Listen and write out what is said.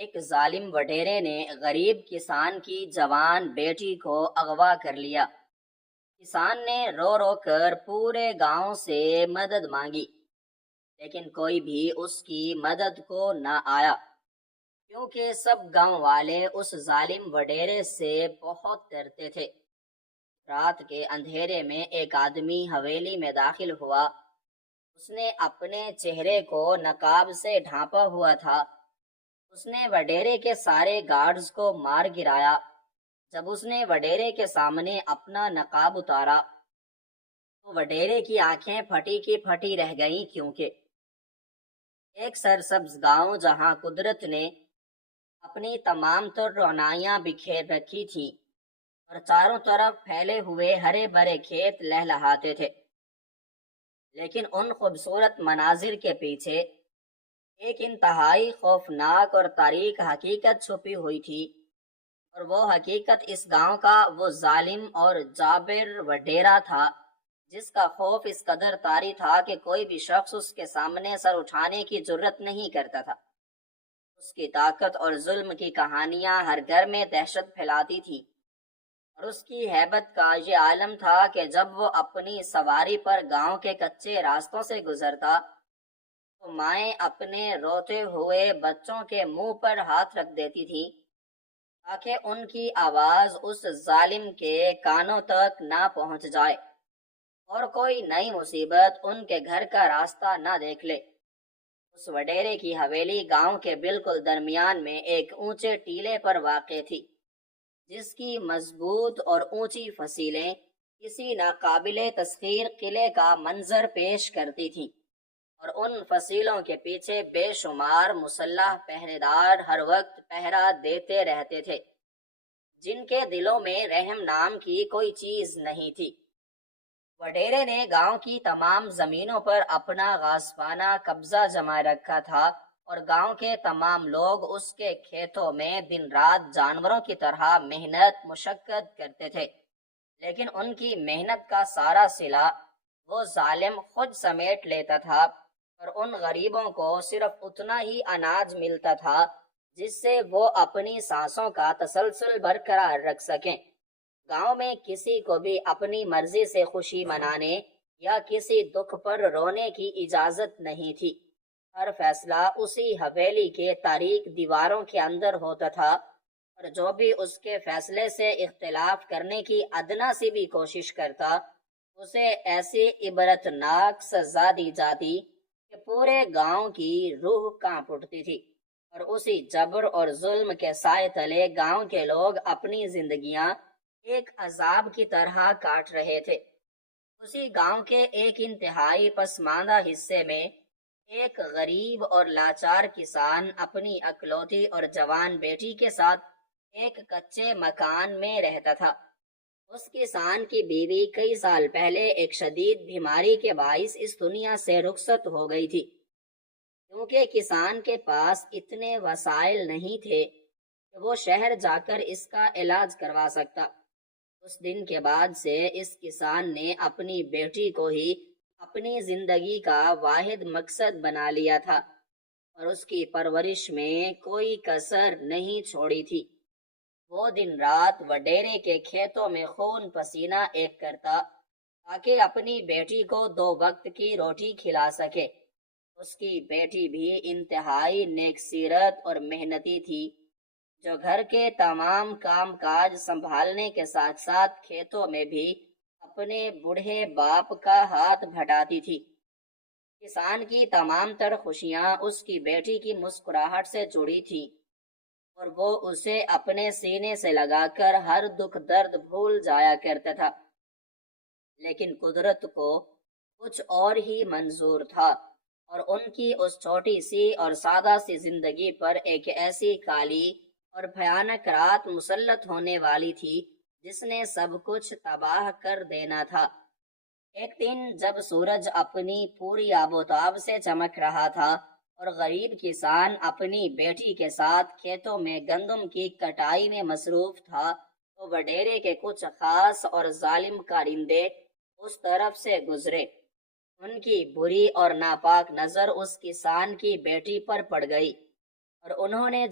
ایک ظالم وڈیرے نے غریب کسان کی جوان بیٹی کو اغوا کر لیا۔ کسان نے رو رو کر پورے گاؤں سے مدد مانگی، لیکن کوئی بھی اس کی مدد کو نہ آیا، کیونکہ سب گاؤں والے اس ظالم وڈیرے سے بہت ڈرتے تھے۔ رات کے اندھیرے میں ایک آدمی حویلی میں داخل ہوا۔ اس نے اپنے چہرے کو نقاب سے ڈھانپا ہوا تھا۔ اس نے وڈیرے کے سارے گارڈز کو مار گرایا۔ جب اس نے وڈیرے کے سامنے اپنا نقاب اتارا تو وڈیرے کی آنکھیں پھٹی کی پھٹی رہ گئیں، کیونکہ ایک سرسبز گاؤں جہاں قدرت نے اپنی تمام تر رونائیاں بکھیر رکھی تھیں اور چاروں طرف پھیلے ہوئے ہرے بھرے کھیت لہلہاتے تھے، لیکن ان خوبصورت مناظر کے پیچھے ایک انتہائی خوفناک اور تاریک حقیقت چھپی ہوئی تھی، اور وہ حقیقت اس گاؤں کا وہ ظالم اور جابر وڈیرا تھا جس کا خوف اس قدر طاری تھا کہ کوئی بھی شخص اس کے سامنے سر اٹھانے کی جرت نہیں کرتا تھا۔ اس کی طاقت اور ظلم کی کہانیاں ہر گھر میں دہشت پھیلاتی تھی، اور اس کی ہیبت کا یہ عالم تھا کہ جب وہ اپنی سواری پر گاؤں کے کچے راستوں سے گزرتا تو مائیں اپنے روتے ہوئے بچوں کے منہ پر ہاتھ رکھ دیتی تھی تاکہ ان کی آواز اس ظالم کے کانوں تک نہ پہنچ جائے اور کوئی نئی مصیبت ان کے گھر کا راستہ نہ دیکھ لے۔ اس وڈیرے کی حویلی گاؤں کے بالکل درمیان میں ایک اونچے ٹیلے پر واقع تھی، جس کی مضبوط اور اونچی فصیلیں کسی ناقابل تسخیر قلعے کا منظر پیش کرتی تھیں، اور ان فصیلوں کے پیچھے بے شمار مسلح پہرے دار ہر وقت پہرا دیتے رہتے تھے، جن کے دلوں میں رحم نام کی کوئی چیز نہیں تھی۔ وڈیرے نے گاؤں کی تمام زمینوں پر اپنا غاصبانہ قبضہ جما رکھا تھا، اور گاؤں کے تمام لوگ اس کے کھیتوں میں دن رات جانوروں کی طرح محنت مشقت کرتے تھے، لیکن ان کی محنت کا سارا صلہ وہ ظالم خود سمیٹ لیتا تھا، اور ان غریبوں کو صرف اتنا ہی اناج ملتا تھا جس سے وہ اپنی سانسوں کا تسلسل برقرار رکھ سکیں۔ گاؤں میں کسی کو بھی اپنی مرضی سے خوشی منانے یا کسی دکھ پر رونے کی اجازت نہیں تھی۔ ہر فیصلہ اسی حویلی کے تاریک دیواروں کے اندر ہوتا تھا، اور جو بھی اس کے فیصلے سے اختلاف کرنے کی ادنا سی بھی کوشش کرتا اسے ایسی عبرتناک سزا دی جاتی کہ پورے گاؤں کی روح کانپ اٹھتی تھی، اور اسی جبر اور ظلم کے سائے تلے گاؤں کے لوگ اپنی زندگیاں ایک عذاب کی طرح کاٹ رہے تھے۔ اسی گاؤں کے ایک انتہائی پسماندہ حصے میں ایک غریب اور لاچار کسان اپنی اکلوتی اور جوان بیٹی کے ساتھ ایک کچے مکان میں رہتا تھا۔ اس کسان کی بیوی کئی سال پہلے ایک شدید بیماری کے باعث اس دنیا سے رخصت ہو گئی تھی، کیونکہ کسان کے پاس اتنے وسائل نہیں تھے کہ وہ شہر جا کر اس کا علاج کروا سکتا۔ اس دن کے بعد سے اس کسان نے اپنی بیٹی کو ہی اپنی زندگی کا واحد مقصد بنا لیا تھا، اور اس کی پرورش میں کوئی کسر نہیں چھوڑی تھی۔ وہ دن رات وڈیرے کے کھیتوں میں خون پسینہ ایک کرتا تاکہ اپنی بیٹی کو 2 وقت کی روٹی کھلا سکے۔ اس کی بیٹی بھی انتہائی نیک سیرت اور محنتی تھی، جو گھر کے تمام کام کاج سنبھالنے کے ساتھ ساتھ کھیتوں میں بھی اپنے بوڑھے باپ کا ہاتھ بھٹاتی تھی۔ کسان کی تمام تر خوشیاں اس کی بیٹی کی مسکراہٹ سے جڑی تھی، اور وہ اسے اپنے سینے سے لگا کر ہر دکھ درد بھول جایا کرتا تھا۔ لیکن قدرت کو کچھ اور ہی منظور تھا، اور ان کی اس چھوٹی سی اور سادہ سی زندگی پر ایک ایسی کالی اور بھیانک رات مسلط ہونے والی تھی جس نے سب کچھ تباہ کر دینا تھا۔ ایک دن جب سورج اپنی پوری آب و تاب سے چمک رہا تھا اور غریب کسان اپنی بیٹی کے ساتھ کھیتوں میں گندم کی کٹائی میں مصروف تھا، تو وڈیرے کے کچھ خاص اور ظالم کارندے اس طرف سے گزرے۔ ان کی بری اور ناپاک نظر اس کسان کی بیٹی پر پڑ گئی، اور انہوں نے